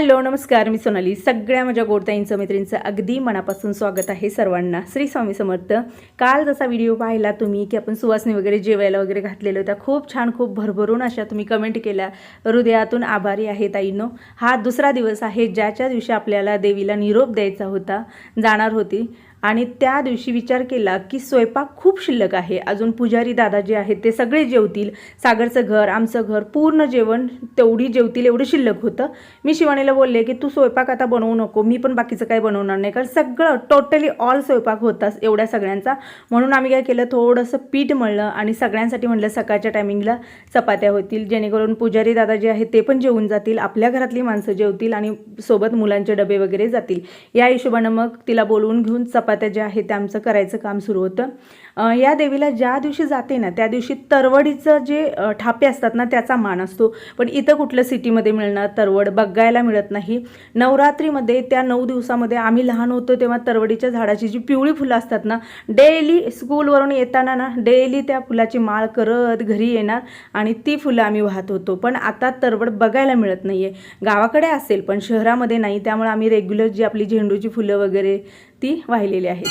Hello नमस्कार मी सोनाली. सगळ्या माझ्या गोडताईंचं मैत्रिणींचं अगदी मनापासून स्वागत आहे सर्वांना. श्री स्वामी समर्थ. काल जसा व्हिडिओ पाहिला तुम्ही की आपण सुवासनी वगैरे जेवायला वगैरे घातलेलं होत्या खूप छान खूप भरभरून अशा तुम्ही कमेंट केल्या. हृदयातून आभारी आहे ताईंनो. हा दुसरा दिवस आहे ज्याच्या दिवशी आपल्याला देवीला निरोप द्यायचा होता. जाणार होती. आणि त्या दिवशी विचार केला की स्वयंपाक खूप शिल्लक आहे. अजून पुजारी दादा जे आहेत ते सगळे जेवतील. सागरचं घर आमचं घर पूर्ण जेवण तेवढी जेवतील एवढं शिल्लक होतं. मी शिवानीला बोलले की तू स्वयंपाक आता बनवू नको. मी पण बाकीचं काही बनवणार नाही. कारण सगळं टोटली ऑल स्वयंपाक होताच एवढ्या सगळ्यांचा. म्हणून आम्ही काय केलं थोडंसं पीठ मळलं आणि सगळ्यांसाठी म्हणलं सकाळच्या टायमिंगला चपात्या होतील. जेणेकरून पुजारी दादा जे आहेत ते पण जेवून जातील. आपल्या घरातली माणसं जेवतील आणि सोबत मुलांचे डबे वगैरे जातील. या हिशोबानं मग तिला बोलवून घेऊन चपात्या ज्या आहेत ते आमचं करायचं काम सुरू होतं. या देवीला ज्या दिवशी जाते ना त्या दिवशी तरवडीचं जे ठापे असतात ना त्याचा मान असतो. पण इथं कुठलं सिटीमध्ये मिळणार तरवड बघायला मिळत नाही. नवरात्रीमध्ये त्या नऊ दिवसामध्ये आम्ही लहान होतो तेव्हा तरवडीच्या झाडाची जी पिवळी फुलं असतात ना डेली स्कूलवरून येताना ना डेली त्या फुलाची माळ करत घरी येणार आणि ती फुलं आम्ही वाहत होतो. पण आता तरवड बघायला मिळत नाही आहे गावाकडे असेल पण शहरामध्ये नाही. त्यामुळे आम्ही रेग्युलर जी आपली झेंडूची फुलं वगैरे ती वाहिलेली आहे.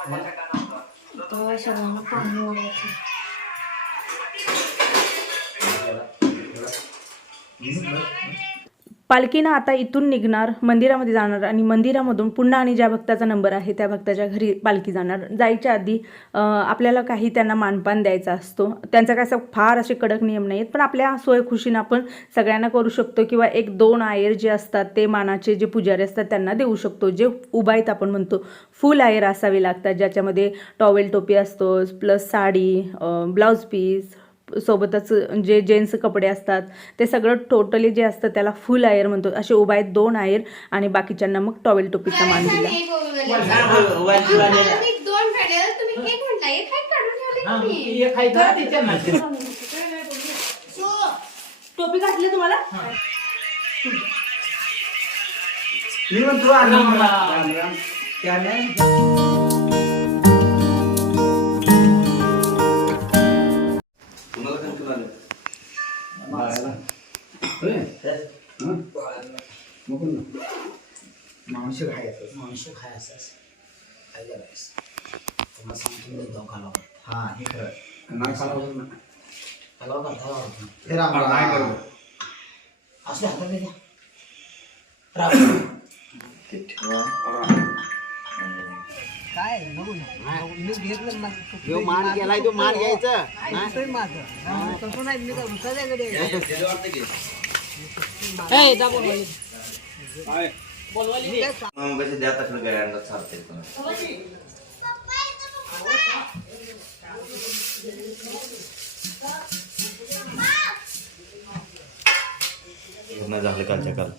आहेत तर सगळ्यांना पाणी ओढायचं पालखीनं आता इथून निघणार मंदिरामध्ये जाणार आणि मंदिरामधून पुन्हा आणि ज्या भक्ताचा नंबर आहे त्या भक्ताच्या घरी पालखी जाणार. जायच्या आधी आपल्याला काही त्यांना मानपान द्यायचा असतो. त्यांचा काय असं फार असे कडक नियम नाही आहेत पण आपल्या सोयखुशीनं आपण सगळ्यांना करू शकतो किंवा एक दोन आयर जे असतात ते मानाचे जे पुजारी असतात त्यांना देऊ शकतो. जे उबाईत आपण म्हणतो फुल आयर असावे लागतात ज्याच्यामध्ये टॉवेल टोपी असतो प्लस साडी ब्लाऊज पीस सोबतच जे जेंट्स कपडे असतात ते सगळं टोटली जे असतं त्याला फुल आयर म्हणतो. असे उभा आहेत दोन आयर आणि बाकीच्यांना मग टॉवेल टोपीचा मान दिला तुम्ही दोन काढले तुम्ही एक म्हटला एक काय काढून ठेवले. तुम्ही टोपी घातली तुम्हाला? मी म्हणतो राम त्याने मावशी खायचं मनुष्य खायचं काय करायचं? तुम्हाला सांगतो मी धोका हा हे खरं नाही खाला होतं ना. हॅलो का हॅलो हे राम राम. नाही करू. असले हातात द्या राम. काय नको ना. मी घेतलं ना ह्यो मान गेलाय तो मान घ्यायचं. ऐकतोय माझं. तसं नाही मी काय उसाच्याकडे मुंबईचे द्या तसं गळ्यांना चालते पण पूर्ण झालं कालच्या काल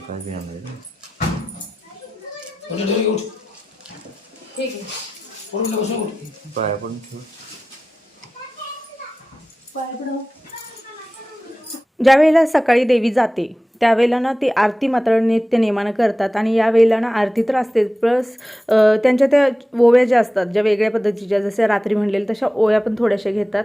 काय बी. उठ, उठ, बसून उठ. पाया पण ठेव. ज्यावेळेला सकाळी देवी जाते त्यावेळेला ना ती आरती मात्र नित्य नेमानं करतात आणि या वेळेला ना आरती तर असते प्लस त्यांच्या त्या ओव्या ज्या असतात ज्या वेगळ्या पद्धतीच्या जसं रात्री म्हणलेलं तशा ओव्या पण थोड्याशा घेतात.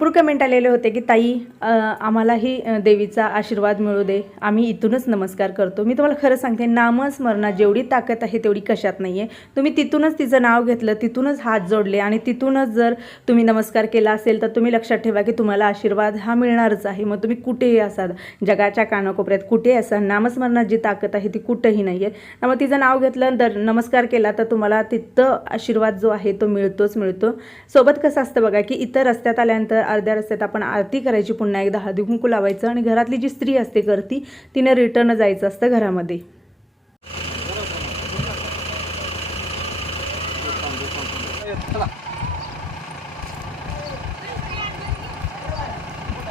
भरपूर कमेंट आलेले होते की ताई आम्हालाही देवीचा आशीर्वाद मिळू दे. आम्ही इथूनच नमस्कार करतो. मी तुम्हाला खरं सांगते नामस्मरणात जेवढी ताकद आहे तेवढी कशात नाही आहे तुम्ही तिथूनच तिचं नाव घेतलं तिथूनच हात जोडले आणि तिथूनच जर तुम्ही नमस्कार केला असेल तर तुम्ही लक्षात ठेवा की तुम्हाला आशीर्वाद हा मिळणारच आहे. मग तुम्ही कुठेही असाल जगाच्या कानाकोपऱ्यात कुठेही असाल नामस्मरणात जी ताकद आहे ती कुठंही नाही आहे त्यामुळे तिचं नाव घेतलं तर नमस्कार केला तर तुम्हाला तिथं आशीर्वाद जो आहे तो मिळतोच मिळतो. सोबत कसं असतं बघा की इतर रस्त्यात आल्यानंतर अर्ध्या रस्त्यात आपण आरती करायची पुन्हा एकदा हळदी कुंकू लावायचं आणि घरातली जी स्त्री असते करती तिने रिटर्न जायचं असतं घरामध्ये.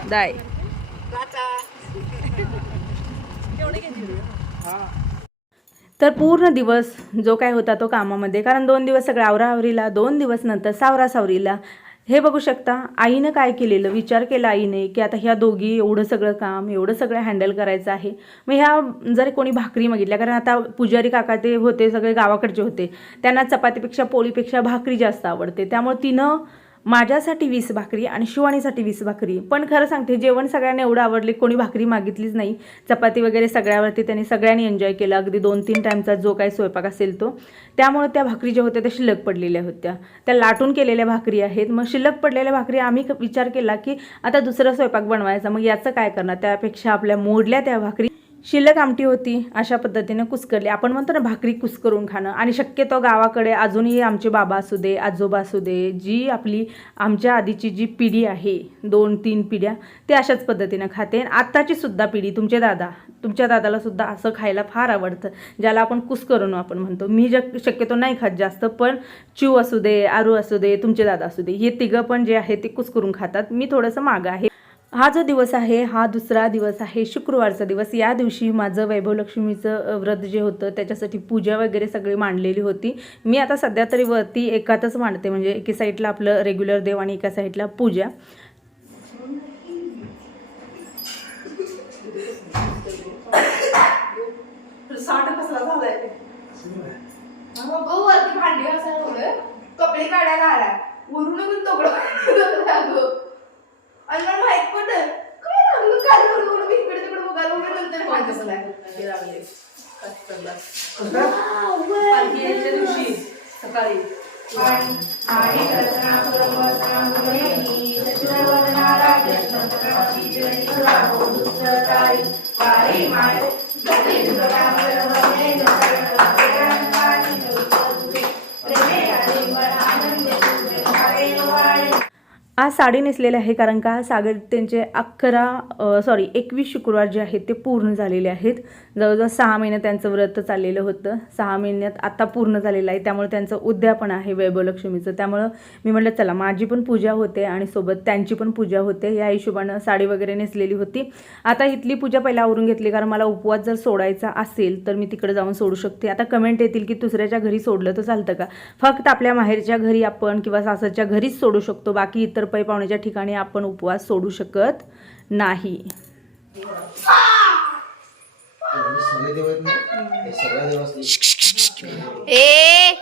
दाय तर पूर्ण दिवस जो काय होता तो कामामध्ये कारण दोन दिवस सगळ्या आवराआवरीला दोन दिवस नंतर सावरासावरीला हे बघू शकता आईनं काय केलेलं? विचार केला आईने की आता ह्या दोघी एवढं सगळं काम एवढं सगळं हँडल करायचं आहे. मग ह्या जर कोणी भाकरी मागितल्या कारण आता पुजारी काका ते होते सगळे गावाकडचे होते. त्यांना चपातीपेक्षा पोळीपेक्षा भाकरी जास्त आवडते. त्यामुळे तिनं माझ्यासाठी वीस भाकरी आणि शिवानीसाठी वीस भाकरी. पण खरं सांगते जेवण सगळ्यांना एवढं आवडले कोणी भाकरी मागितलीच नाही. चपाती वगैरे सगळ्यावरती त्यांनी सगळ्यांनी एन्जॉय केलं. अगदी दोन तीन टाईमचा जो काही स्वयंपाक असेल तो. त्यामुळे त्या भाकरी ज्या होत्या त्या शिल्लक पडलेल्या होत्या. त्या लाटून केलेल्या भाकरी आहेत. मग शिल्लक पडलेल्या भाकरी आम्ही क- विचार केला की आता दुसरा स्वयंपाक बनवायचा. मग याचं काय करणार? त्यापेक्षा आपल्या मोडल्या त्या भाकरी शिल्लक आमटी होती अशा पद्धतीने कुस्करली. आपण म्हणतो ना भाकरी कुस्करून खाणं. आणि शक्यतो गावाकडे अजूनही आमचे बाबा असू दे आजोबा असू दे जी आपली आमच्या आधीची जी पिढी आहे दोन तीन पिढ्या ते अशाच पद्धतीनं खाते. आत्ताची सुद्धा पिढी तुमचे दादा तुमच्या दादाला सुद्धा असं खायला फार आवडतं ज्याला आपण कुस्करून आपण म्हणतो. मी जग शक्यतो नाही खात जास्त पण चिव असू दे आरू असू दे तुमचे दादा असू दे हे तिघं पण जे आहे ते कुस्करून खातात. मी थोडंसं मागं आहे. हा जो दिवस आहे हा दुसरा दिवस आहे शुक्रवारचा दिवस. या दिवशी माझं वैभवलक्ष्मीचं व्रत जे होतं त्याच्यासाठी पूजा वगैरे सगळी मांडलेली होती. मी आता सध्या तरी वरती एकातच मांडते म्हणजे एका साईडला आपलं रेग्युलर देव आणि एका साईडला पूजा. कपडे काढायला आला वरून पण तोकडं लागो आणि मला माहीत नाही. काय लागलं? काय लागलं? मी इकडे तिकडे बघायला लागलो, नंतर माहीत असलं. आज साडी नेसलेले आहे कारण का सागर त्यांचे अकरा सॉरी एकवीस शुक्रवार जे आहेत ते पूर्ण झालेले आहेत. जवळजवळ सहा महिने त्यांचं व्रत चाललेलं होतं. सहा महिन्यात आत्ता पूर्ण झालेलं आहे. त्यामुळे त्यांचं उद्या पण आहे वैभवलक्ष्मीचं. त्यामुळं मी म्हटलं चला माझी पण पूजा होते आणि सोबत त्यांची पण पूजा होते. या हिशोबानं साडी वगैरे नेसलेली होती. आता इथली पूजा पहिला आवरून घेतली कारण मला उपवास जर सोडायचा असेल तर मी तिकडे जाऊन सोडू शकते. आता कमेंट येतील की दुसऱ्याच्या घरी सोडलं तर चालतं का? फक्त आपल्या माहेरच्या घरी आपण किंवा सासरच्या घरीच सोडू शकतो. बाकी इतर पै पाहुण्याच्या ठिकाणी आपण उपवास सोडू शकत नाही सगळे देव आहेत ना हे सगळ्या देवासनी ए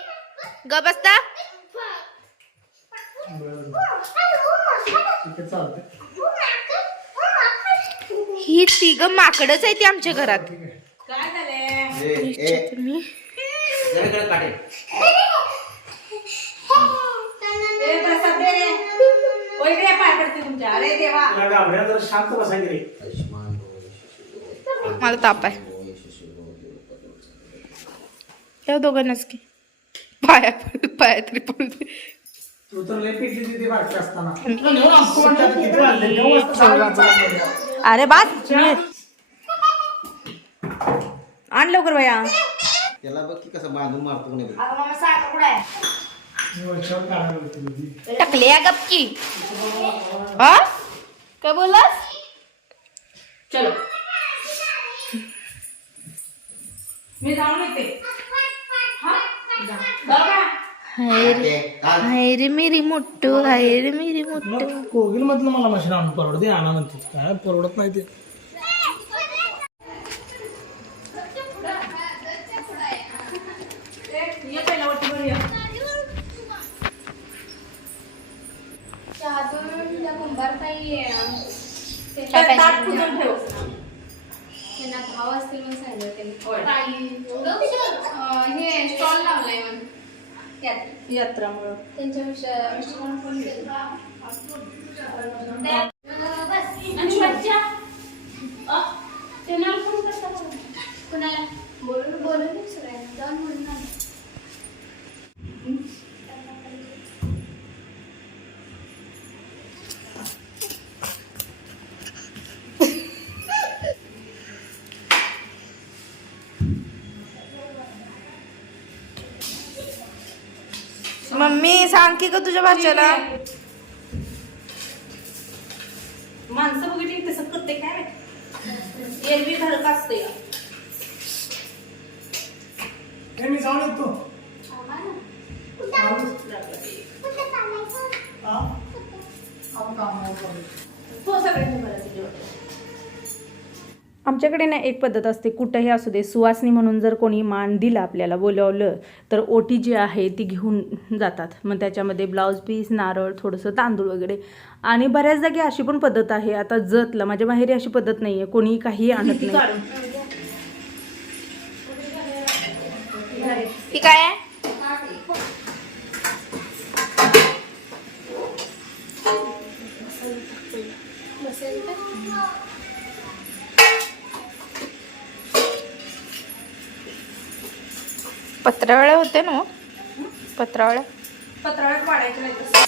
ग बसता. ही तिघ माकडच आहे ती आमच्या घरात. ए, ए, जरा इकडे काढे आयुष्मान भव, मला ताप आहे या दोघांनाच की। पाया पड- पाया तरी पडू दे तू तर लय पिकली तिथे बारकी असताना। किती वाजले? नऊ वाजता सहा वाजले. अरे बात आण लवकर भैया त्याला बघ की कसं बांधून मारतो नाही मी वरच्यावर काढायला होती तुझी. टाकले या गपकी हा? काय बोललास? चलो. मी जाऊन येते. हाय रे. मेरी मोठू हाय रे मेरी मोठू कोगिल मधलं मला मशीन आणून परवडते आणा म्हणते. काय परवडत नाही ते ताट पुसून ठेव त्यांना भाव असतील म्हणून सांगितलं त्यांनी ताई, अं, हे स्टॉल लावलाय म्हणून त्यात यात्रामुळं त्यांच्या मिस्टर- मिस्टरांना फोन केला त्या- बस. आणि मज्जा अं, त्यांना फोन करता का? कुणाला? बोलून बोलून सगळ्यांना. जाऊन बोलून मम्मी सांग की ग तुझ्या भाच्याला? माणसं बघितली तसं करते काय. एरवी धडक असते. हे मी जाऊन येतो. हा? हो सगळ्यांनी बरं. आमच्याकडे ना एक पद्धत असते कुठंही असू दे सुवासनी म्हणून जर कोणी मान दिला आपल्याला बोलावलं तर ओटी जी आहे ती घेऊन जातात. मग त्याच्यामध्ये ब्लाऊज पीस नारळ थोडंसं तांदूळ वगैरे. आणि बऱ्याच जागी अशी पण पद्धत आहे आता जतला माझ्या माहेरी अशी पद्धत नाही आहे कोणी काही आणत नाही. ती काय होते ना मग? पत्रावळ्या पत्रावळ्यात वाढायचं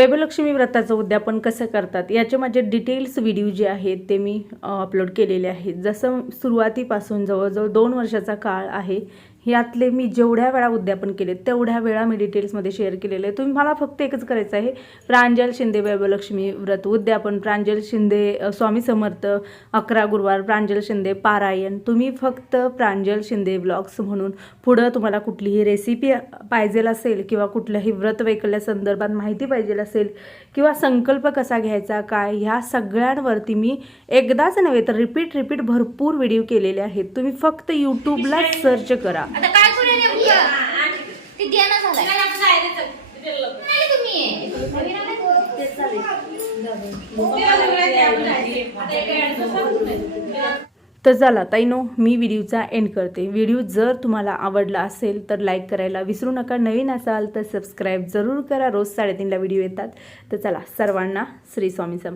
वैभलक्ष्मी व्रताचं उद्यापन कसं करतात याचे माझे डिटेल्स व्हिडिओ जे आहेत ते मी अपलोड केलेले आहेत. जसं सुरुवातीपासून जवळजवळ दोन वर्षाचा काळ आहे यातले मी जेवढ्या वेळा उद्यापन केले तेवढ्या वेळा मी डिटेल्समध्ये शेअर केलेले आहे तुम्ही मला फक्त एकच करायचं आहे. प्रांजल शिंदे वैभलक्ष्मी व्रत उद्यापन प्रांजल शिंदे स्वामी समर्थ अकरा गुरुवार प्रांजल शिंदे पारायण. तुम्ही फक्त प्रांजल शिंदे ब्लॉग्स म्हणून पुढं तुम्हाला कुठलीही रेसिपी पाहिजे असेल किंवा कुठल्याही व्रत वैकल्या संदर्भात माहिती पाहिजे असेल किंवा संकल्प कसा घ्यायचा काय ह्या सगळ्यांवरती मी एकदाच नव्हे तर रिपीट रिपीट भरपूर व्हिडिओ केलेले आहेत. तुम्ही फक्त यूट्यूबला सर्च करा आता काय करूया नेमकं ते ध्याना झालाय. नाही तुम्ही नवीन आलाय? तर चला ताईनो मी व्हिडिओचा एंड करते. व्हिडिओ जर तुम्हाला आवडला असेल तर लाईक करायला विसरू नका. नवीन असाल तर सबस्क्राईब जरूर करा. रोज साडेतीनला व्हिडिओ येतात. तर चला सर्वांना श्री स्वामी सम